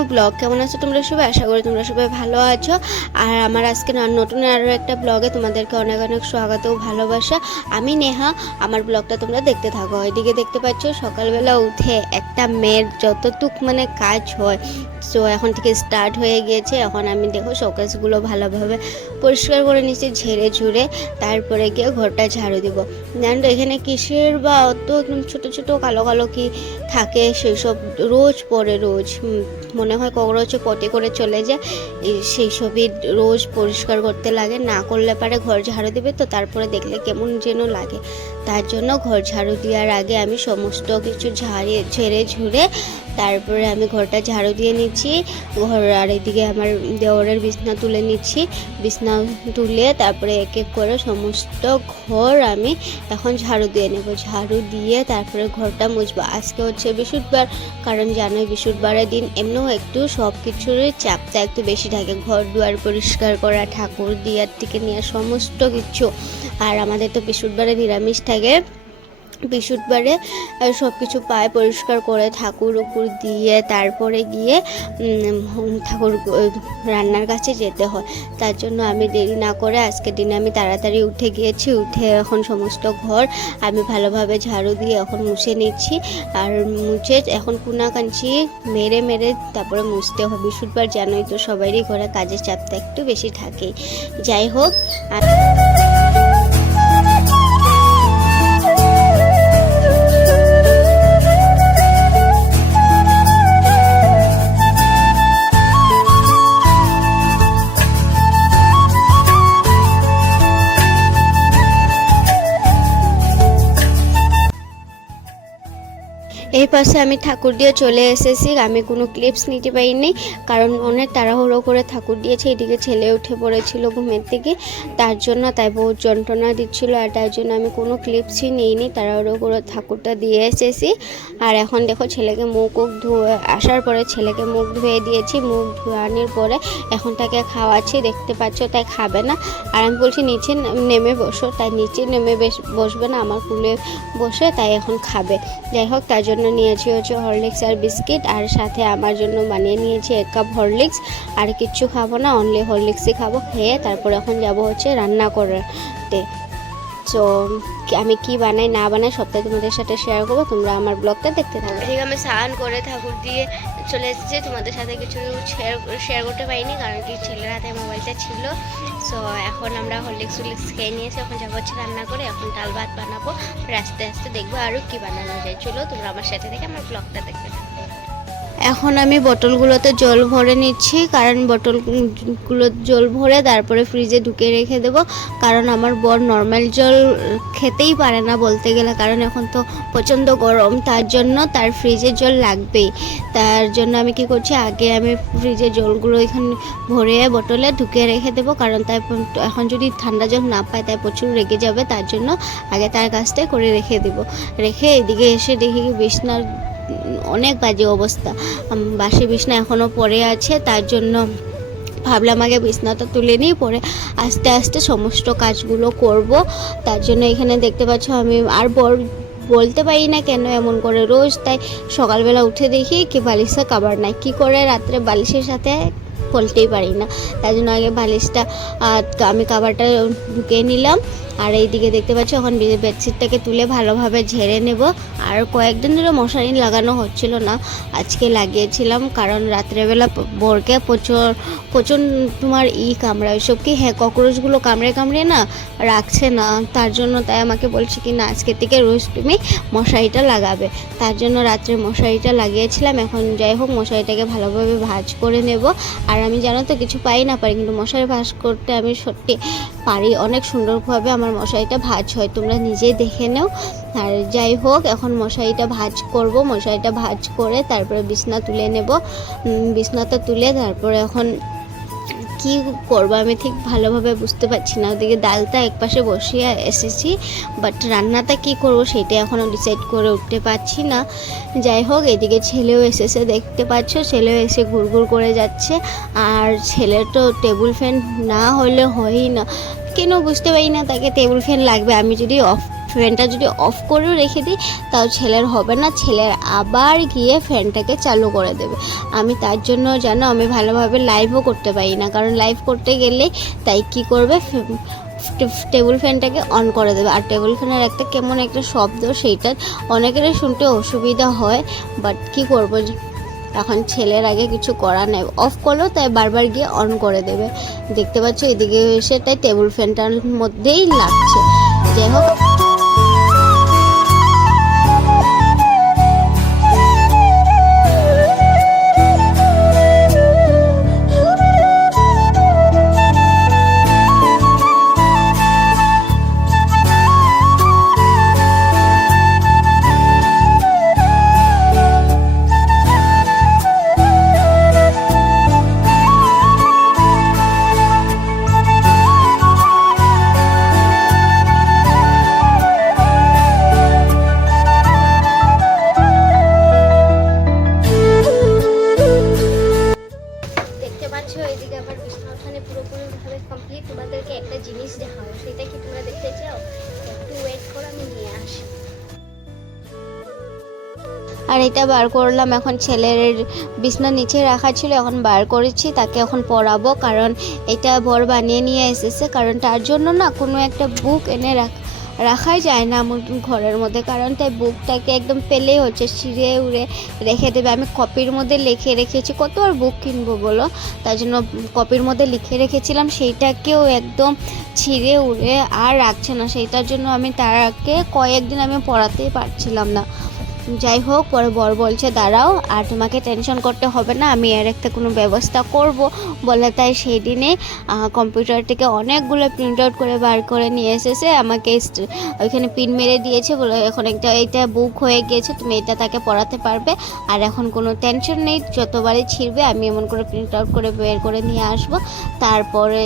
New blog. কেমন আছো তোমরা সবাই? আশা করি তোমরা সবাই ভালো আছো। আর আমার আজকে নতুন আরও একটা ব্লগে তোমাদেরকে অনেক অনেক স্বাগত ভালোবাসা। আমি নেহা আমার ব্লগটা তোমরা দেখতে থাকো। এদিকে দেখতে পাচ্ছ সকালবেলা উঠে একটা মেয়ের যতটুক মানে কাজ হয় সো এখন থেকে স্টার্ট হয়ে গিয়েছে। এখন আমি দেখো শোকেসগুলো ভালোভাবে পরিষ্কার করে নিচ্ছি ঝেড়ে ঝুড়ে। তারপরে গিয়ে ঘরটা ঝাড়ু দিব। জানো এখানে কিসের বা অত একদম ছোটো ছোটো কালো কালো কি থাকে সেই সব রোজ পরে রোজ। হুম, মনে হয় কখনো হচ্ছে পটি করে চলে যায় সেই সবই রোজ পরিষ্কার করতে লাগে, না করলে পারে ঘর ঝাড়ু দেবে, তো তারপরে দেখলে কেমন যেন লাগে। তার জন্য ঘর ঝাড়ু দেওয়ার আগে আমি সমস্ত কিছু ঝাড়িয়ে ঝেড়ে ঝুড়ে তারপরে আমি ঘরটা ঝাড়ু দিয়ে নিচ্ছি। ঘর আর এদিকে আমার দেওয়ারের বিছনা তুলে নিচ্ছি। বিছনা তুলে তারপরে এক এক করে সমস্ত ঘর আমি এখন ঝাড়ু দিয়ে নেব। ঝাড়ু দিয়ে তারপরে ঘরটা মুছবো। আজকে হচ্ছে বৃহস্পতিবার, কারণ জানোই বৃহস্পতিবারের দিন এমনিও একটু সব কিছুরই চাপটা একটু বেশি থাকে। ঘর দুয়ার পরিষ্কার করা, ঠাকুর দিয়ার থেকে নেওয়া সমস্ত কিছু। আর আমাদের তো বৃহস্পতিবারে নিরামিষ থাকে। বৃহস্পতিবারে সব কিছু পায় পরিষ্কার করে ঠাকুর উপর দিয়ে তারপরে গিয়ে ঠাকুর রান্নার কাছে যেতে হয়। তার জন্য আমি দেরি না করে আজকের দিনে আমি তাড়াতাড়ি উঠে গিয়েছি, উঠে এখন সমস্ত ঘর আমি ভালোভাবে ঝাড়ু দিয়ে এখন মুছে নিচ্ছি। আর মুছে এখন কুনা কাঞ্চি মেরে মেরে তারপরে মুছতে হবে। বৃহস্পতিবার জানোই তো সবারই ঘরে কাজের চাপটা একটু বেশি থাকেই যাই হোক এই পাশে আমি ঠাকুর দিয়ে চলে এসেছি। আমি কোনো ক্লিপস নিতে পারিনি, কারণ অনেক তাড়াহুড়ো করে ঠাকুর দিয়েছে। এদিকে ছেলে উঠে পড়েছিল ঘুমের থেকে তার জন্য তাই বহুত যন্ত্রণা দিচ্ছিল আর তার জন্য আমি কোনো ক্লিপসই নিইনি। তাড়াহুড়ো করে ঠাকুরটা দিয়ে এসেছি। আর এখন দেখো ছেলেকে মুখ ধুয়ে, আসার পরে ছেলেকে মুখ ধুয়ে দিয়েছি। মুখ ধোয়ানোর পরে এখন তাকে খাওয়াচ্ছি, দেখতে পাচ্ছ তাই খাবে না। আর আমি বলছি, নিচে নেমে বসো। তাই নিচে নেমে বসবে না, আমার কুলে বসে তাই এখন খাবে। যাই হোক, তার জন্য নিয়েছি হচ্ছে হরলিক্স আর বিস্কিট, আর সাথে আমার জন্য বানিয়ে নিয়েছি এক কাপ হরলিক্স। আর কিচ্ছু খাব না অনলি হরলিক্সই খাব, খেয়ে তারপর এখন যাব হচ্ছে রান্না করতে। তো আমি কি বানাই, না বানাই সবটাই তোমাদের সাথে শেয়ার করব, তোমরা আমার ব্লগটা দেখতে থাকো। ঠিক আমি স্নান করে ঠাকুর দিয়ে চলে এসেছে। তোমাদের সাথে কিছু শেয়ার শেয়ার করতে পারিনি, কারণ কি ছেলের হাতে মোবাইলটা ছিল। সো এখন আমরা হরলিক্স উলিক্স খেয়ে নিয়েছি। এখন যাব হচ্ছে রান্না করে। এখন ডাল ভাত বানাবো। আস্তে আস্তে দেখব আরও কী বানানো যায়। চলো তোমরা আমার সাথে থেকে আমার ব্লগটা থাকো এখন আমি বোতলগুলোতে জল ভরে নিচ্ছি, কারণ বোতলগুলো জল ভরে তারপরে ফ্রিজে ঢুকে রেখে দেব। কারণ আমার বর নর্মাল জল খেতেই পারে না বলতে গেলে, কারণ এখন তো প্রচণ্ড গরম, তার জন্য তার ফ্রিজের জল লাগবেই। তার জন্য আমি কি করছি, আগে আমি ফ্রিজের জলগুলো এখানে ভরে বোতলে ঢুকে রেখে দেবো, কারণ তাই এখন যদি ঠান্ডা জল না পায় তাই প্রচুর রেগে যাবে, তার জন্য আগে তার কাজটাই করে রেখে দেবো। রেখে এদিকে এসে দেখি বিছনার অনেক বাজে অবস্থা। বাসি বিছনা এখনও পড়ে আছে, তার জন্য ভাবলাম আগে বিছনাটা তুলে নিই, পরে আস্তে আস্তে সমস্ত কাজগুলো করব। তার জন্য এখানে দেখতে পাচ্ছ আমি আর বর বলতে পারি না কেন এমন করে রোজ, তাই সকালবেলা উঠে দেখি কি বালিশে কাবার নাই। কি করে রাত্রে বালিশের সাথে বলতেই পারি না। তার জন্য আগে বালিশটা আমি কাবারটা ঢুকিয়ে নিলাম। আর এইদিকে দেখতে পাচ্ছি, এখন বেডশিটটাকে তুলে ভালোভাবে ঝেড়ে নেব। আর কয়েকদিন ধরে মশারি লাগানো হচ্ছিল না, আজকে লাগিয়েছিলাম, কারণ রাত্রেবেলা বোরকে প্রচুর প্রচুর তোমার ই কামড়ায়, ওইসব কি হ্যাঁ ককরোচগুলো কামড়ে কামড়ে না রাখছে না, তার জন্য তাই আমাকে বলছে কি, না, আজকে থেকে রোজ তুমি মশারিটা লাগাবে। তার জন্য রাত্রে মশারিটা লাগিয়েছিলাম, এখন যাই হোক, মশারিটাকে ভালোভাবে ভাজ করে নেব। আর আমি জানো তো, কিছু পাই না পারি, কিন্তু মশারি ভাঁজ করতে আমি সত্যি পারি, অনেক সুন্দরভাবে আমার মশারিটা ভাজ হয়, তোমরা নিজেই দেখে নাও। আর যাই হোক, এখন মশারিটা ভাজ করব। মশারিটা ভাজ করে তারপরে বিছনা তুলে নেব। বিছনাটা তুলে তারপরে এখন কি করব আমি ঠিক ভালোভাবে বুঝতে পারছি না। ওদিকে ডালটা একপাশে বসিয়ে এসেছি বাট রান্নাটা কি করব সেটা এখনও ডিসাইড করে উঠতে পারছি না। যাই হোক, এদিকে ছেলেও এসেছে দেখতে পাচ্ছ, ছেলেও এসে ঘুরঘুর করে যাচ্ছে। আর ছেলের তো টেবিল ফ্যান না হলে হয়ই না। কেন বুঝতে পারি না, তাকে টেবিল ফ্যান লাগবে। আমি যদি অফ ফ্যানটা যদি অফ করেও রেখে দিই, তাও ছেলের হবে না। ছেলের আবার গিয়ে ফ্যানটাকে চালু করে দেবে। আমি তার জন্য জানো আমি ভালোভাবে লাইভও করতে পারি না। কারণ লাইভ করতে গেলে তাই কি করবে? টেবিল ফ্যানটাকে অন করে দেবে। আর টেবিল ফ্যানের একটা কেমন একটা শব্দ, সেইটা অনেকেরই শুনতে অসুবিধা হয়। বাট কি করব? এখন ছেলের আগে কিছু করা নেই। অফ করলেও তাই বারবার গিয়ে অন করে দেবে। দেখতে পাচ্ছ, এদিকে এসে তাই টেবিল ফ্যানটার মধ্যেই লাগছে। যাই হোক দেখতে পাচ্ছ এদিকে আবার বিছানাখানে পুরোপুরিভাবে কমপ্লিট তোমাদেরকে একটা জিনিস দেখাবো। সেটা কি তোমরা দেখতে চাও? একটু ওয়েট করো, আমি নিয়ে আসি। আর এটা বার করলাম। এখন ছেলের বিছনা নিচে রাখা ছিল, এখন বার করেছি, তাকে এখন পড়াবো কারণ এটা বর বানিয়ে নিয়ে এসেছে। কারণ তার জন্য না কোনো একটা বুক এনে রাখ রাখাই যায় না ঘরের মধ্যে, কারণ তাই বুকটাকে একদম পেলেই হচ্ছে ছিঁড়ে উড়ে রেখে দেবে। আমি কপির মধ্যে লিখে রেখেছি কত আর বুক কিনবো বলো? তার জন্য কপির মধ্যে লিখে রেখেছিলাম, সেইটাকেও একদম ছিঁড়ে উড়ে আর রাখছে না। সেইটার জন্য আমি তারাকে কয়েকদিন আমি পড়াতেই পারছিলাম না। যাই হোক, পরে বর বলছে, দাঁড়াও, আর তোমাকে টেনশন করতে হবে না, আমি এর একটা কোনো ব্যবস্থা করব। বলে তাই সেই দিনে কম্পিউটার থেকে অনেকগুলো প্রিন্ট আউট করে বার করে নিয়ে এসেছে। আমাকে ওইখানে পিন মেরে দিয়েছে বলে এখন একটা, এটা বুক হয়ে গিয়েছে তুমি এটা তাকে পড়াতে পারবে। আর এখন কোনো টেনশন নেই, যতবারই ছিঁড়বে, আমি এমন করে প্রিন্ট আউট করে বের করে নিয়ে আসব। তারপরে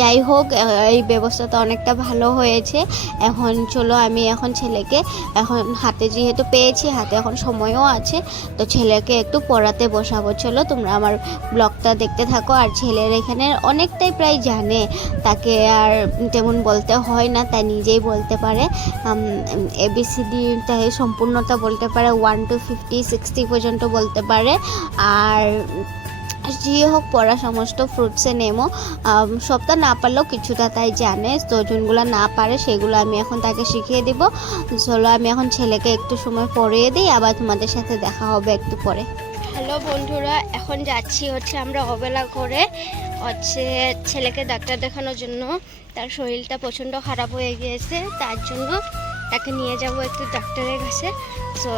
যাই হোক এই ব্যবস্থাটা অনেকটা ভালো হয়েছে। এখন চলো আমি এখন ছেলেকে, এখন হাতে যেহেতু পেয়েছি, হাতে এখন সময়ও আছে, তো ছেলেকে একটু পড়াতে বসাবো। চলো তোমরা আমার ব্লগটা দেখতে থাকো। আর ছেলের এখানে অনেকটাই প্রায় জানে, তাকে আর তেমন বলতে হয় না, তাই নিজেই বলতে পারে। এবিসিডি তাই সম্পূর্ণতা বলতে পারে ওয়ান টু ফিফটি সিক্সটি পর্যন্ত বলতে পারে। আর যে হোক পড়া সমস্ত ফ্রুটসে নেমো। সবটা না পারলেও কিছুটা তাই জানে। তো যোনগুলো না পারে, সেগুলো আমি এখন তাকে শিখিয়ে দিব। চলো, আমি এখন ছেলেকে একটু সময় পড়িয়ে দিই, আবার তোমাদের সাথে দেখা হবে একটু পরে। হ্যালো বন্ধুরা, এখন যাচ্ছি হচ্ছে আমরা অবেলা করে হচ্ছে ছেলেকে ডাক্তার দেখানোর জন্য। তার শরীরটা প্রচণ্ড খারাপ হয়ে গিয়েছে, তার জন্য তাকে নিয়ে যাব একটু ডাক্তারের কাছে। তো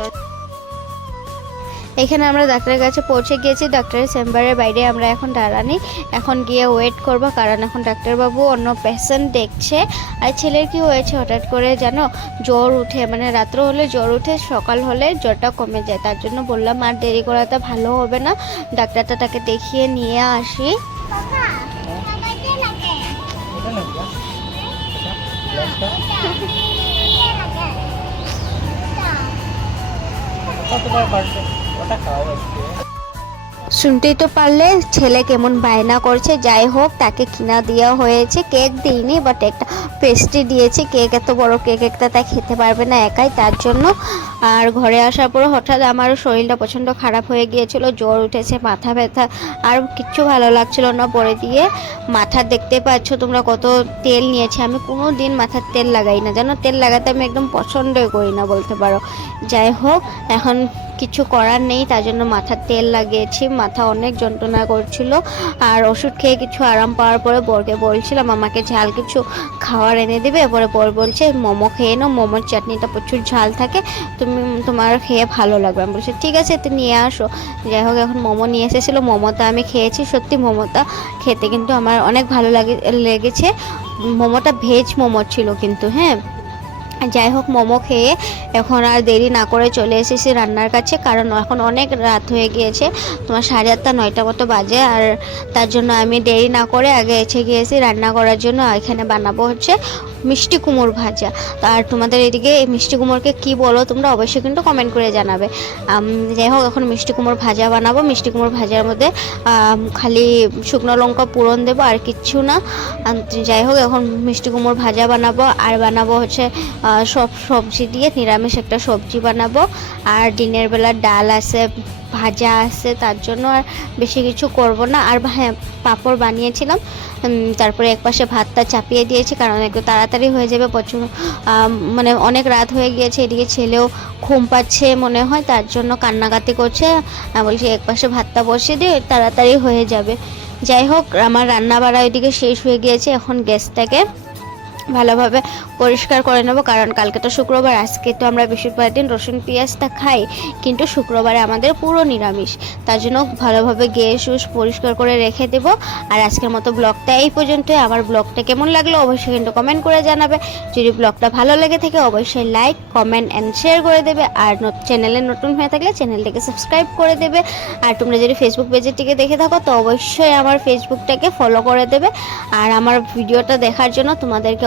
এখানে আমরা ডাক্তারের কাছে পৌঁছে গিয়েছি ডাক্তারের চেম্বারের বাইরে আমরা এখন দাঁড়ানি। এখন গিয়ে ওয়েট করব কারণ এখন ডাক্তারবাবু অন্য পেশেন্ট দেখছে। আর ছেলের কি হয়েছে হঠাৎ করে জানো? জ্বর উঠে মানে রাত্র হলে জ্বর উঠে সকাল হলে জ্বরটা কমে যায়। তার জন্য বললাম আর দেরি করাটা ভালো হবে না। ডাক্তারটা তাকে দেখিয়ে নিয়ে আসি। এটা না 太好了 শুনতেই তো পারলে ছেলে কেমন বায়না করছে, যাই হোক, তাকে কিনা দেওয়া হয়েছে, কেক দিইনি বাট একটা পেস্ট্রি দিয়েছি, কেক এত বড় কেক একটা তাই খেতে পারবে না একাই, তার জন্য। আর ঘরে আসার পরে হঠাৎ আমার শরীরটা প্রচণ্ড খারাপ হয়ে গিয়েছিল, জ্বর উঠেছে, মাথা ব্যথা, আর কিচ্ছু ভালো লাগছিল না পরে দিয়ে। মাথা দেখতে পাচ্ছ তোমরা কত তেল নিয়েছে, আমি কোনো দিন মাথার তেল লাগাই না, জানো? তেল লাগাতে আমি একদম পছন্দই করি না, বলতে পারো। যাই হোক, এখন কিছু করার নেই, তার জন্য মাথার তেল লাগিয়েছি মাথা অনেক যন্ত্রণা করছিল আর ওষুধ খেয়ে কিছু আরাম পাওয়ার পরে বরকে বলছিলাম, আমাকে ঝাল কিছু খাওয়ার এনে দেবে? এরপরে বর বলছে, মোমো খেয়ে নাও, মোমোর চাটনিটা প্রচুর ঝাল থাকে, তুমি, তোমার খেয়ে ভালো লাগবে। আমি বলছি, ঠিক আছে তো নিয়ে আসো। যাই হোক, এখন মোমো নিয়ে এসেছিল, মোমোটা আমি খেয়েছি, সত্যি মোমোটা খেতে কিন্তু আমার অনেক ভালো লাগে, লেগেছে। মোমোটা ভেজ মোমো ছিল কিন্তু হ্যাঁ? যাই হোক মোমো খেয়ে এখন আর দেরি না করে চলে এসেছি রান্নার কাছে, কারণ এখন অনেক রাত হয়ে গিয়েছে। তোমার সাড়ে আটটা, নয়টা মতো বাজে, আর তার জন্য আমি দেরি না করে আগে এসে গিয়েছি রান্না করার জন্য এখানে বানাবো হচ্ছে মিষ্টি কুমড় ভাজা। আর তোমাদের এদিকে এই মিষ্টি কুমড়োকে কী বলো তোমরা অবশ্যই কিন্তু কমেন্ট করে জানাবে। যাই হোক এখন মিষ্টি কুমড়ো ভাজা বানাবো। মিষ্টি কুমড়ো ভাজার মধ্যে খালি শুকনো লঙ্কা পুরন দেবো, আর কিচ্ছু না। যাই হোক এখন মিষ্টি কুমড়ো ভাজা বানাবো, আর বানাবো হচ্ছে সব সবজি দিয়ে নিরামিষ একটা সবজি বানাবো। আর দিনের বেলা ডাল আছে, ভাজা আছে, তার জন্য আর বেশি কিছু করব না। আর হ্যাঁ পাঁপড় বানিয়েছিলাম তারপরে একপাশে ভাতটা চাপিয়ে দিয়েছি, কারণ একটু তাড়াতাড়ি হয়ে যাবে প্রচুর মানে অনেক রাত হয়ে গিয়েছে, এদিকে ছেলেও ঘুম পাচ্ছে মনে হয়, তার জন্য কান্নাকাতি করছে। বলছি একপাশে ভাতটা বসিয়ে দিয়ে তাড়াতাড়ি হয়ে যাবে। যাই হোক, আমার রান্না বাড়া ওইদিকে শেষ হয়ে গিয়েছে, এখন গ্যাসটাকে ভালোভাবে পরিষ্কার করে নেব, কারণ কালকে তো শুক্রবার, আজকে তো আমরা বেশিরভাগ দিন রসুন, পেঁয়াজটা খাই, কিন্তু শুক্রবারে আমাদের পুরো নিরামিষ। তার জন্য ভালোভাবে গ্যাস উস পরিষ্কার করে রেখে দেব। আর আজকের মতো ব্লগটা এই পর্যন্তই। আমার ব্লগটা কেমন লাগল অবশ্যই কিন্তু কমেন্ট করে জানাবে। যদি ব্লগটা ভালো লেগে থাকে অবশ্যই লাইক কমেন্ট অ্যান্ড শেয়ার করে দেবে। আর চ্যানেলে নতুন হয়ে থাকলে চ্যানেলটাকে সাবস্ক্রাইব করে দেবে। আর তোমরা যদি ফেসবুক পেজেরটিকে দেখে থাকো, তো অবশ্যই আমার ফেসবুকটাকে ফলো করে দেবে। আর আমার ভিডিওটা দেখার জন্য তোমাদেরকে